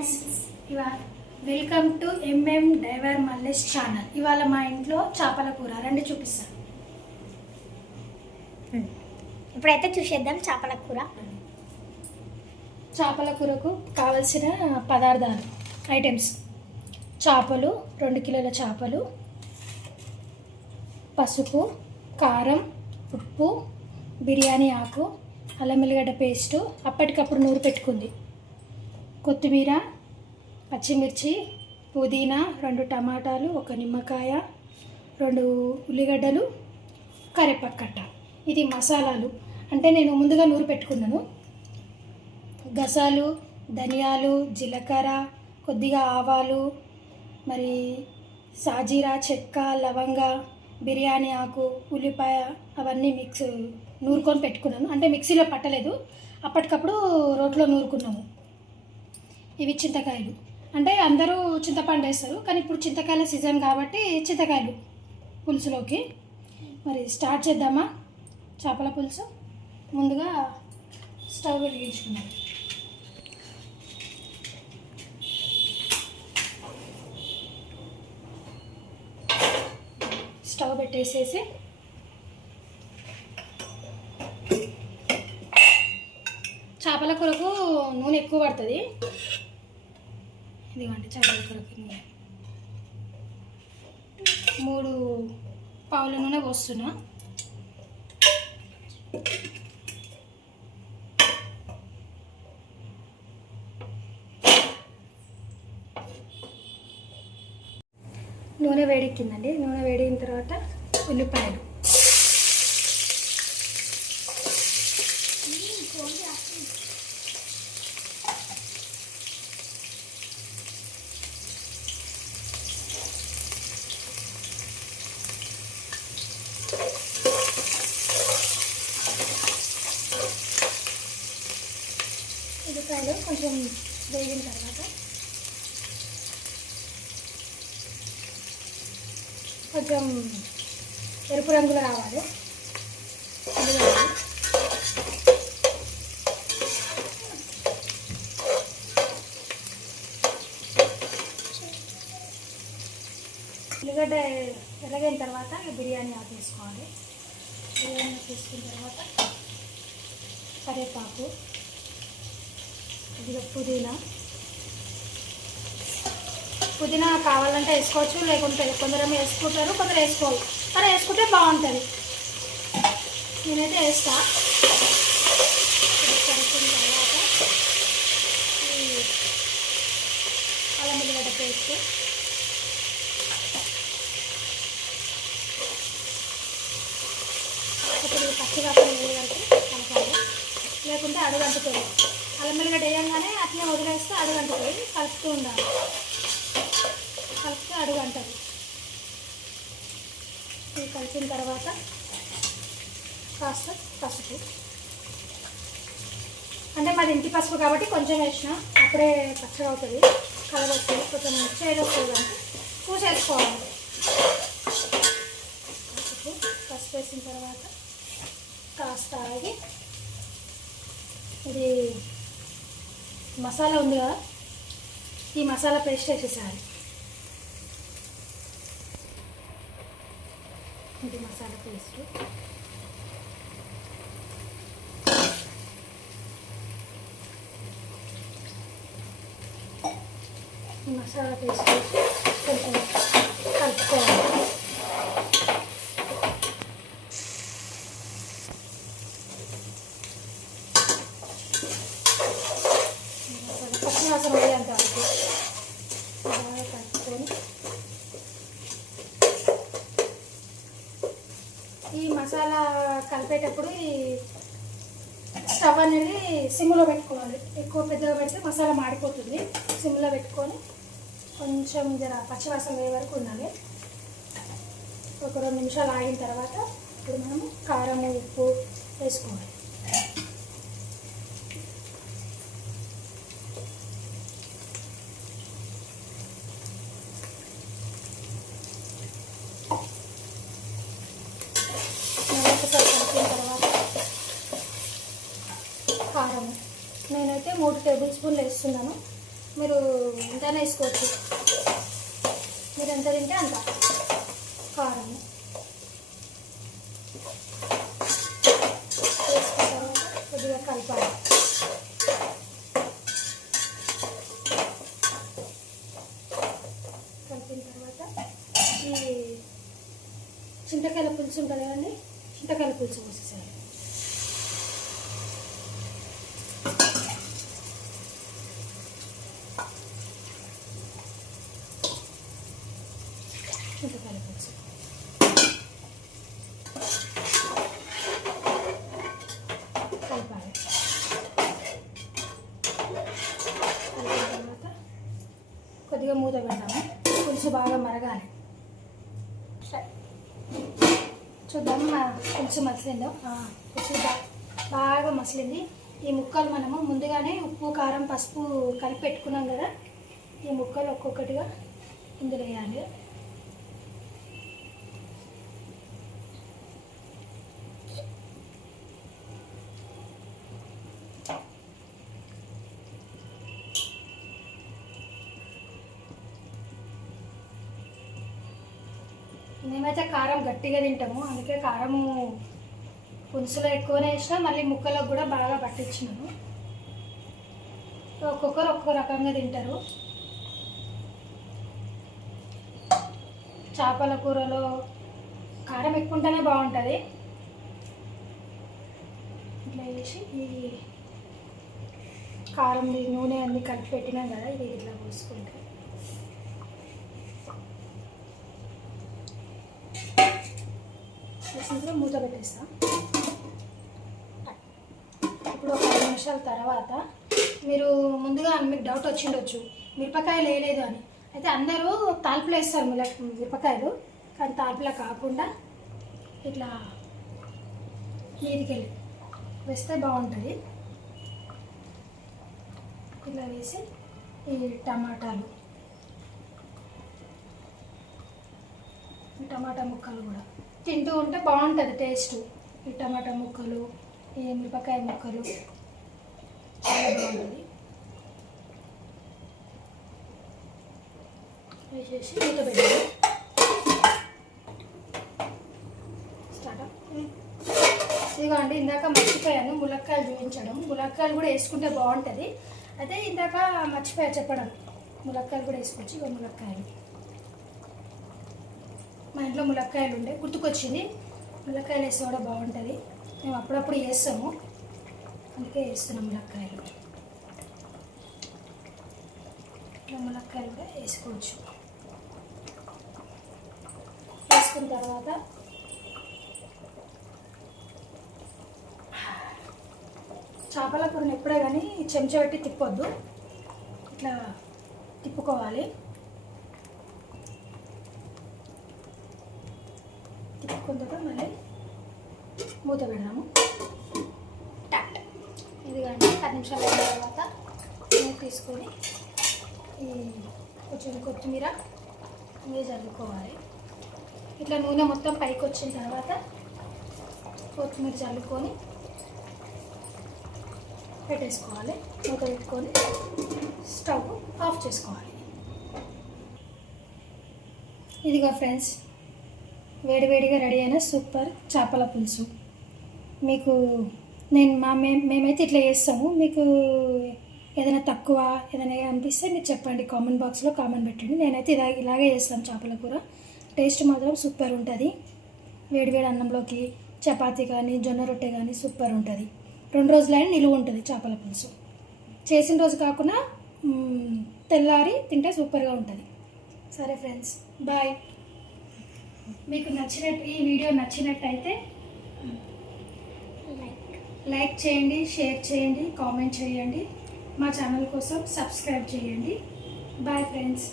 Friends ఇవాళ welcome to MM driver Mallesh channel ఇవాళ మా ఇంట్లో చేపల కూర. రండి చూపిస్తాను. ఇప్పుడైతే చూసేద్దాం చేపల కూర. చేపల కూరకు కావలసిన పదార్థాలు ఐటమ్స్ చేపలు రెండు కిలోల చేపలు పసుపు కారం ఉప్పు బిర్యానీ ఆకు అల్లం ఎల్లిగడ్డ పేస్టు అప్పటికప్పుడు నూరు పెట్టుకుంది. కొత్తిమీర పచ్చిమిర్చి పుదీనా రెండు టమాటాలు ఒక నిమ్మకాయ రెండు ఉల్లిగడ్డలు కరివేపాకు ఇది మసాలాలు. అంటే నేను ముందుగా నూరు పెట్టుకున్నాను. గసాలు ధనియాలు జీలకర్ర కొద్దిగా ఆవాలు మరి సాజీరా చెక్క లవంగ బిర్యానీ ఆకు ఉల్లిపాయ అవన్నీ మిక్స్ నూరుకొని పెట్టుకున్నాను. అంటే మిక్సీలో పట్టలేదు. అప్పటికప్పుడు రోట్లో నూరుకున్నాము. ఇవి చింతకాయలు. అంటే అందరూ చింతపండు వేస్తారు కానీ ఇప్పుడు చింతకాయల సీజన్ కాబట్టి చింతకాయలు పులుసులోకి. మరి స్టార్ట్ చేద్దామా? చేపల పులుసు. ముందుగా స్టవ్ వెలిగించుకుందాం. స్టవ్ పెట్టేసేసి చేపల కొరకు నూనె ఎక్కువ పడుతుంది. ఇదిగోండి చేపల కూరకు మూడు పావుల నూనె పోస్తున్నా. నూనె వేడెక్కిందండి. నూనె వేడిన తర్వాత ఉల్లిపాయలు కొంచెం వేగిన తర్వాత కొంచెం ఎరుపు రంగులో రావాలి ఉల్లిగడ్డలు. ఉల్లిగడ్డ తర్వాత బిర్యానీ ఆకు వేసుకోవాలి బిర్యానీ తీసుకున్న తర్వాత కరివేపాకు కొద్దిగా పుదీనా పుదీనా కావాలంటే వేసుకోవచ్చు లేకుంటే కొందరేమో వేసుకుంటారు కొందరు వేసుకోవాలి కానీ వేసుకుంటే బాగుంటుంది. నేనైతే వేస్తా. కలుపుకున్న తర్వాత ఈ అల్లం ఎల్లిగడ్డ పేస్ట్. ఇప్పుడు ఈ పచ్చివాసన కలపాలి. లేకుంటే అడుగంటుతుంది అల్లం ఎల్లిగడ్డ వేయంగానే అట్లే వదిలేస్తే అడుగంటుతుంది కలుపుతూ ఉండాలి కలిపితే అడుగంటది కలిసిన తర్వాత కాస్త పసుపు. అంటే మాది ఇంటి పసుపు కాబట్టి కొంచెం వేసిన అప్పుడే పచ్చగా అవుతుంది. కలర్ వస్తుంది కొంచెం చేదు వస్తుంది పూసేసుకోవాలి. చూసేసుకోవాలి పసుపు పసుపు వేసిన తర్వాత కాస్త ఆగి ఇది మసాలా ఉంది కదా ఈ మసాలా పేస్ట్ వేసేసారి ఇది మసాలా పేస్ట్. ఈ మసాలా పేస్ట్ వేసి కొంచెం కలుపుకోవాలి ఈ మసాలా పచ్చి వాసన పోయేంత వరకు బాగా కలుపుకొని ఈ మసాలా కలిపేటప్పుడు ఈ స్టవ్ అనేది సిమ్లో పెట్టుకోవాలి. ఎక్కువ పెద్దగా పెడితే మసాలా మాడిపోతుంది. సిమ్లో పెట్టుకొని కొంచెం జర పచ్చివాసన వేయ వరకు ఉండాలి. ఒక రెండు నిమిషాలు ఆగిన తర్వాత ఇప్పుడు మనము కారం ఉప్పు వేసుకోవాలి ఒకసారి కలిపిన తర్వాత కారం నేనైతే మూడు టేబుల్ స్పూన్లు వేస్తున్నాను. మీరు ఎంతైనా వేసుకోవచ్చు. మీరు ఎంత తింటే అంత. కారం. వేసుకున్న తర్వాత కొద్దిగా కలపాలి. కలిపిన తర్వాత ఈ చింతకాయల పులుసు ఉంటుంది కదండి? చింతకాయల పులుసు పోసేసారు చింతకాయల పులుసు కలపాలి కలిపిన తర్వాత కొద్దిగా మూత పెడదాము పులుసు బాగా మరగాలి. సరే. చూద్దాం పులుసు మసిలిందో? కొంచెం పులుసు బాగా మసిలింది. ఈ ముక్కలు మనము ముందుగానే ఉప్పు కారం పసుపు కలిపి పెట్టుకున్నాం కదా? ఈ ముక్కలు ఒక్కొక్కటిగా ఇందులో వేయాలి. మేమైతే కారం గట్టిగా తింటాము. అందుకే కారము పులుసులో ఎక్కువనే వేసిన మళ్ళీ ముక్కలకు కూడా బాగా పట్టించినాను. ఒక్కొక్కరు ఒక్కొక్క రకంగా తింటారు. చేపల కూరలో కారం ఎక్కువ ఉంటేనే బాగుంటుంది. ఇట్లా వేసి ఈ కారం నూనె అన్నీ కలిపి పెట్టినాం కదా ఇది ఇట్లా పోసుకుంటే. ఇందులో మూత పెట్టేస్తాం. ఇప్పుడు ఒక ఐదు నిమిషాల తర్వాత మీరు ముందుగా మీకు డౌట్ వచ్చిండొచ్చు. మిరపకాయలు వేయలేదు అని. అయితే అందరూ తాల్పులు వేస్తారు మిల మిరపకాయలు. కానీ తాల్పులా కాకుండా ఇట్లా మీదికి వేస్తే బాగుంటుంది. ఇలా వేసి ఈ టమాటాలు. టమాటా ముక్కలు కూడా. తింటూ ఉంటే బాగుంటుంది టేస్ట్. ఈ టమాటా ముక్కలు ఈ మిరపకాయ ముక్కలు. చాలా బాగుంటుంది. వేసేసి మూత పెట్టాలి. ఇదిగోండి ఇందాక మర్చిపోయాను ములక్కాయలు చూపించడం. ములక్కాయలు కూడా వేసుకుంటే బాగుంటుంది. అయితే ఇందాక మర్చిపోయా చెప్పడం. ములక్కాయలు కూడా వేసుకోవచ్చు ఇక ములక్కాయలు. మా ఇంట్లో ములక్కాయలు ఉండే. గుర్తుకొచ్చింది. ములక్కాయలు వేస్తే కూడా బాగుంటుంది. మేము అప్పుడప్పుడు వేస్తాము. అందుకే వేస్తున్నాం ములక్కాయలు. ఇట్లా ములక్కాయలు కూడా వేసుకోవచ్చు. వేసుకున్న తర్వాత చేపల కూరని ఎప్పుడే కానీ చెంచా పెట్టి తిప్పొద్దు. ఇట్లా తిప్పుకోవాలి. కొంతగా మళ్ళీ? మూత పెడదాము. టాట్. ఇది కానీ పది నిమిషాలు అయిన తర్వాత మూత తీసుకొని ఈ కొంచెం కొత్తిమీర ఇవే చల్లుకోవాలి. ఇట్లా నూనె మొత్తం పైకి వచ్చిన తర్వాత కొత్తిమీర చల్లుకొని పెట్టేసుకోవాలి. మూత పెట్టుకొని స్టవ్ ఆఫ్ చేసుకోవాలి. ఇదిగో ఫ్రెండ్స్ వేడివేడిగా రెడీ అయిన సూపర్ చేపల పులుసు. మీకు నేను మా మే మేమైతే ఇట్లా చేస్తాము. మీకు ఏదైనా తక్కువ ఏదైనా అనిపిస్తే మీరు చెప్పండి. కామెంట్ బాక్స్లో కామెంట్ పెట్టండి. నేనైతే ఇలా ఇలాగే చేస్తాను చేపల కూర. టేస్ట్ మాత్రం సూపర్ ఉంటుంది. వేడివేడి అన్నంలోకి చపాతీ కానీ జొన్న రొట్టె కానీ సూపర్ ఉంటుంది. రెండు రోజులైనా నిలువ ఉంటుంది చేపల పులుసు. చేసిన రోజు కాకుండా తెల్లారి తింటే సూపర్గా ఉంటుంది. సరే ఫ్రెండ్స్ బాయ్. మీకు నచ్చినట్టు ఈ వీడియో నచ్చినట్టయితే లైక్. లైక్ చేయండి షేర్ చేయండి కామెంట్ చేయండి. మా ఛానల్ కోసం సబ్స్క్రైబ్ చేయండి. Bye friends.